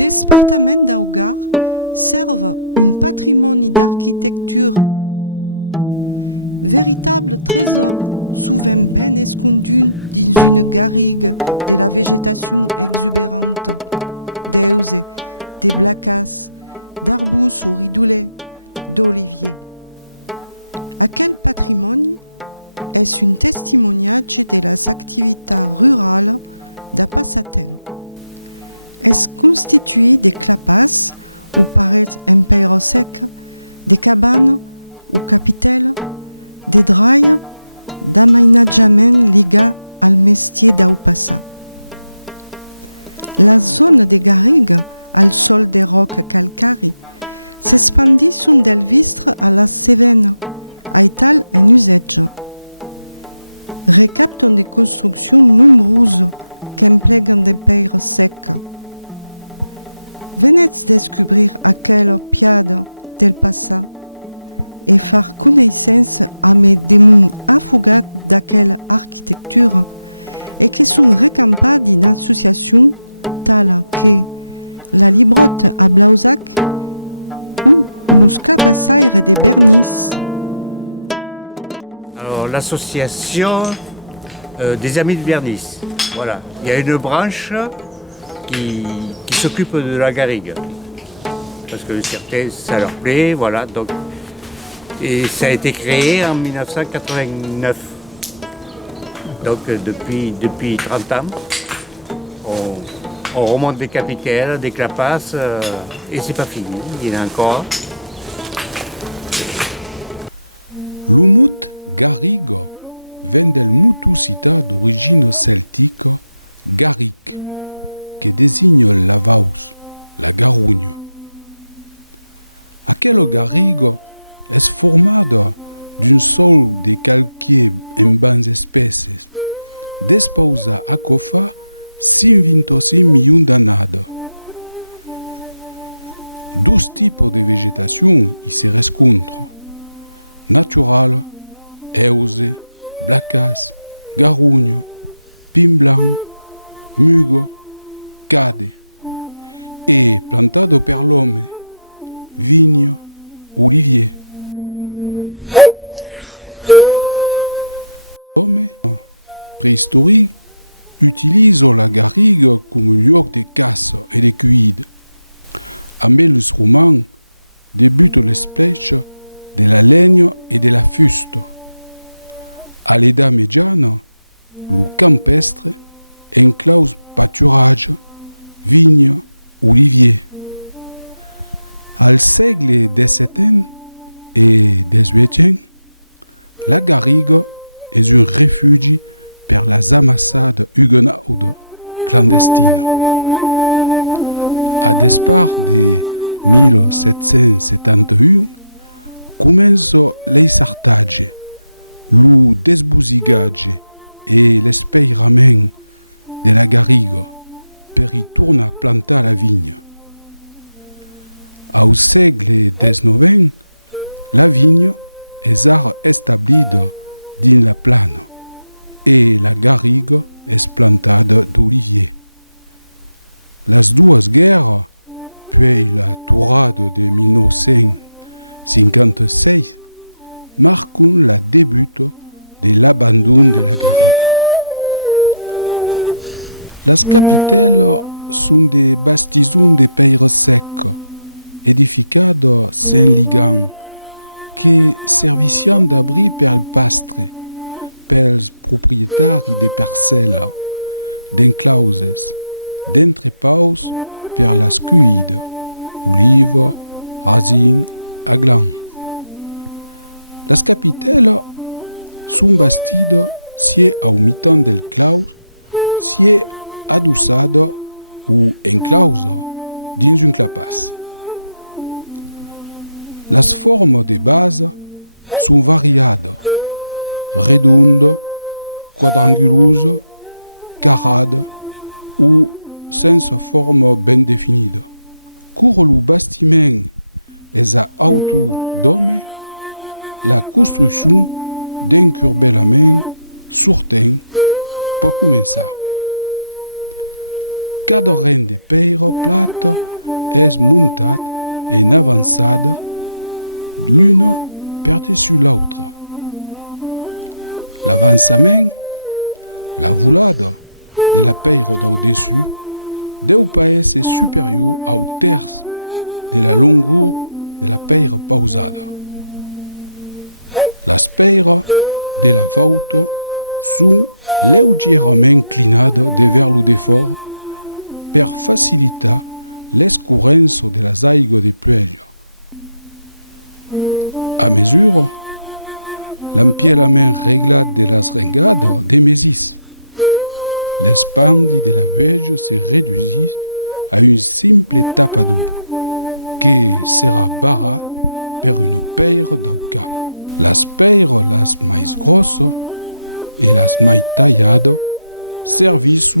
département d'Augar serve un patrimoine d'architecture véritable trésor, souvent bien escondu dans une garrigue de la végétation exubérante, d'euses, de blacas, d'arbustes ou ridoulets, d'oliviers. Aquel patrimoine est un testimoniage de las activités rurales de Passaten. Est constitué de clapas ou parets en paille sec, de cabanes ou capitelles, de drailles d'aménagement liés al métier d'aupassa. La zone de garrigue, al sol des rocs calcaires, s'expandit del Vistre à la Cévennes, a ital en usage. Recaptant des constructions nombreuses qu'empleguen des paires secs. Venez descobrir aquelle piade del passat et faire connaissance avec des monts affugats d'aquelle architecture et qui sont recampés d'une association telle que la Librotte à Blausac ou los Capassaires de Bernis. Alors, l'association des Amis de Bernis. Voilà. Il y a une branche qui s'occupe de la garrigue. Parce que certains, ça leur plaît, voilà. Donc, et ça a été créé en 1989. Donc, depuis 30 ans, on remonte des capitelles, des clapas, et c'est pas fini, il y en a encore. L'umut garrigo vient del mutu cita d'origine celtique garric, qui désigne la Vaus, la Garugne. Aquel garrigo est formado d'un sol de calquier en bancs espèces, desposa a cofa 126 millions d'années. Deux types de végétation y se rencontrent. Natural, euse, blacas, garugne, pin blanc, mugo, cade, et plantado per l'homme, vigne, olivier. L'homme préhistorique utilise la garrigue comme lieu de casse et de cueillette. Amb les Romains débutent l'esplèche de la laine et de la fuste. À l'Edad médiane, le campestre enclose pâturage, vignes, oliviers. Al siècle XVII et XVIII, la garrigue est un refuge pour les ambassades huguenotes clandestines. À départ de 1771, commence l'esartage, le desbousigage et l'espèirement de la garrigue pour y tourner à planter la vigne. Au siècle XIX, la vigne est établie dans la plane et la garrigue est plantée d'oliviers. Les deux guerres, puis la tourade de 1956, marquent le début de l'abandon de la garrigue. Les capitelles sont des bastions de pierre sec, édifiées sans ligand, qui servissent d'abri pour le pastre, pour les propriétaires de parcelles, d'encloses, d'entrepôts pour las cueillides, olives, racines, aglan. Les capitelles sont bâties si au mitan del claus, si adossades ou encloses dans une clapasse. Les formes de base sont variées, redondes, quadranguleuses, carrades ou sans forme bien définie. Pour le bâtiment est à hauteur d'homme, la construction d'un curbellement surtout pour commencer. Cadran de pierre plate est muntat en avançada, l'une par-dessus l'autre. L'avançament, la volada de la peire d'au-dessus, deu paese supérieur au terç de la longueur de la peire pausada. Les peires de la volta sont légèrement inclinades vers le dehors per facilitar l'escorrence de les aigües de pluja. À mesure, l'empilement réglat de les rengades démessis. L'expandi de la veige se réduit à une simple tapa d'eau, qui sera barrée par une peire d'au cap. Les peires les mais grosses et les mais taillades servissent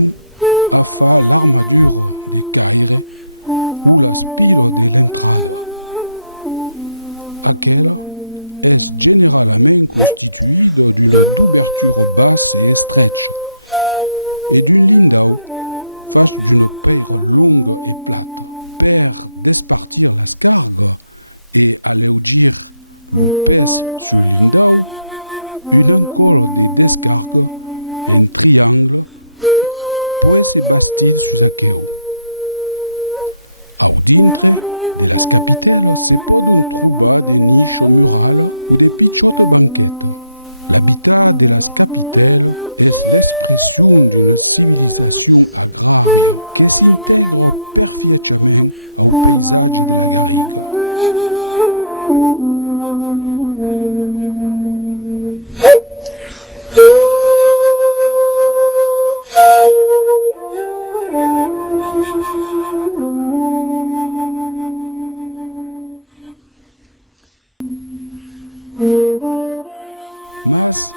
à faire l'armature de caire ou la spile de l'entrada. Aquella est généralement constituée d'une ouverture basse et estreche et d'une ligne d'eau faite d'une peire longue et plate. Per despartir les cargues et alléger le pes sur ligne d'eau, une encolle de descargue en triangle peut se bastir sur aquello. Au dintre de las capitelles se poden trobar des niches murales ou des petites banquettes. L'habitat de las capitelles est l'expression d'une civilisation agraria qui s'intègre parfaitement au paysage de la garrigue. Mas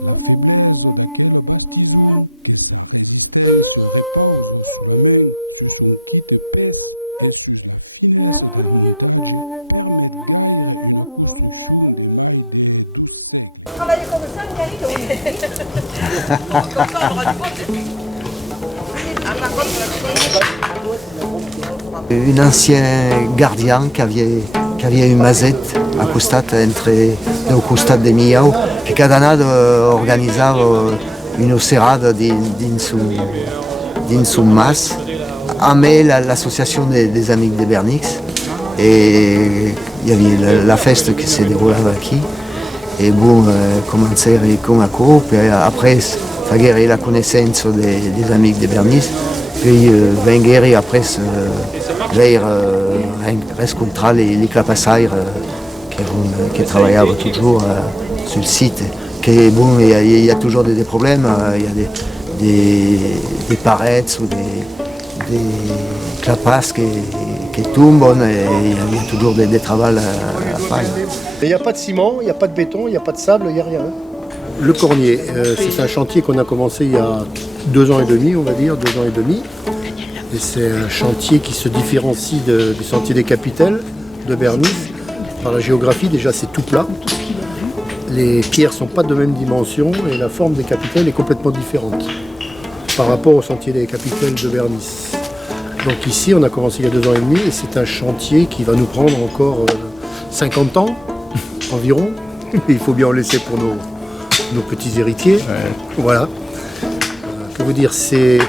la faiblesse d'aquel bastison, que sa résistance repose sur la main, sur son kit épaisse et sur la finesse del montage, permet gaire une construction de mai de 12 siècles. Un ancien gardien qui avait une masette à costat au costat de Miau, et cada année organisava une serrade dins un mas amb l'association des Amics de Bernix, et il y avait la fête qui se déroulava aquí, et bon, commencer com a co, puis après faguer la connaissance des Amics de Bernix, puis venir après vers rencontrer les clapassaires qui travaillaient toujours sur le site. Que, bon, il y a toujours des problèmes, il y a des parettes ou des clapas qui tombent, et il y a toujours des travaux à faire. Il n'y a pas de ciment, il n'y a pas de béton, il n'y a pas de sable, il n'y a rien. Le Cornier, c'est un chantier qu'on a commencé il y a 2 ans et demi, on va dire, 2 ans et demi. Et c'est un chantier qui se différencie du sentier des Capitelles de Bernix. Par la géographie, déjà c'est tout plat. Les pierres ne sont pas de même dimension et la forme des Capitelles est complètement différente par rapport au sentier des Capitelles de Bernix. Donc ici, on a commencé il y a 2 ans et demi et c'est un chantier qui va nous prendre encore 50 ans environ. Il faut bien en laisser pour nos petits héritiers. Ouais. Voilà. Que vous dire,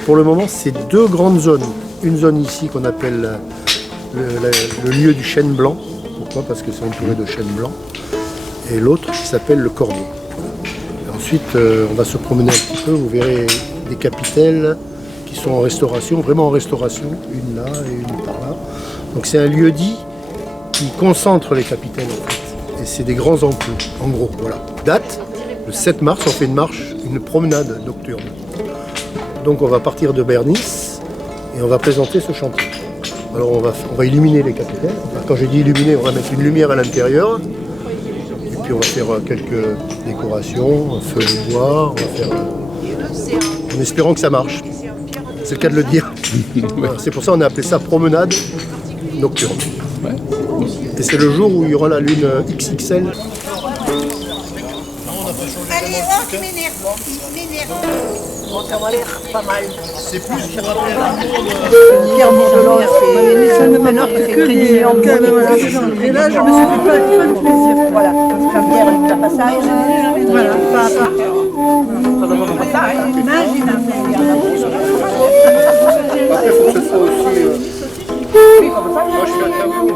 pour le moment, c'est 2 grandes zones. Une zone ici qu'on appelle le lieu du chêne blanc. Pourquoi ? Parce que c'est entouré de chêne blanc. Et l'autre qui s'appelle le Cornier. Et ensuite, on va se promener un petit peu. Vous verrez des capitelles qui sont en restauration, vraiment en restauration. Une là et une par là. Donc c'est un lieu-dit qui concentre les capitelles en fait. Et c'est des grands enclos, en gros. Voilà. Date, le 7 mars, on fait une promenade nocturne. Donc on va partir de Bernix et on va présenter ce chantier. Alors on va illuminer les capitelles. Quand je dis illuminer, on va mettre une lumière à l'intérieur. Et puis on va faire quelques décorations, un feu de bois, on va faire en espérant que ça marche. C'est le cas de le dire. Voilà, c'est pour ça qu'on a appelé ça promenade nocturne. Ouais. Et c'est le jour où il y aura la lune XXL. Allez, Il m'énerve. Bon, ça va l'air pas mal. C'est plus pour rappeler à tout le monde. Pierre Bourgelot, ça ne m'énerve que des hommes. Et là, je me suis fait pas de plaisir. Voilà, comme Pierre avec la passage. Voilà, pas à part. Imagine. Après, il faut que ce soit aussi. Moi, je suis intervenu.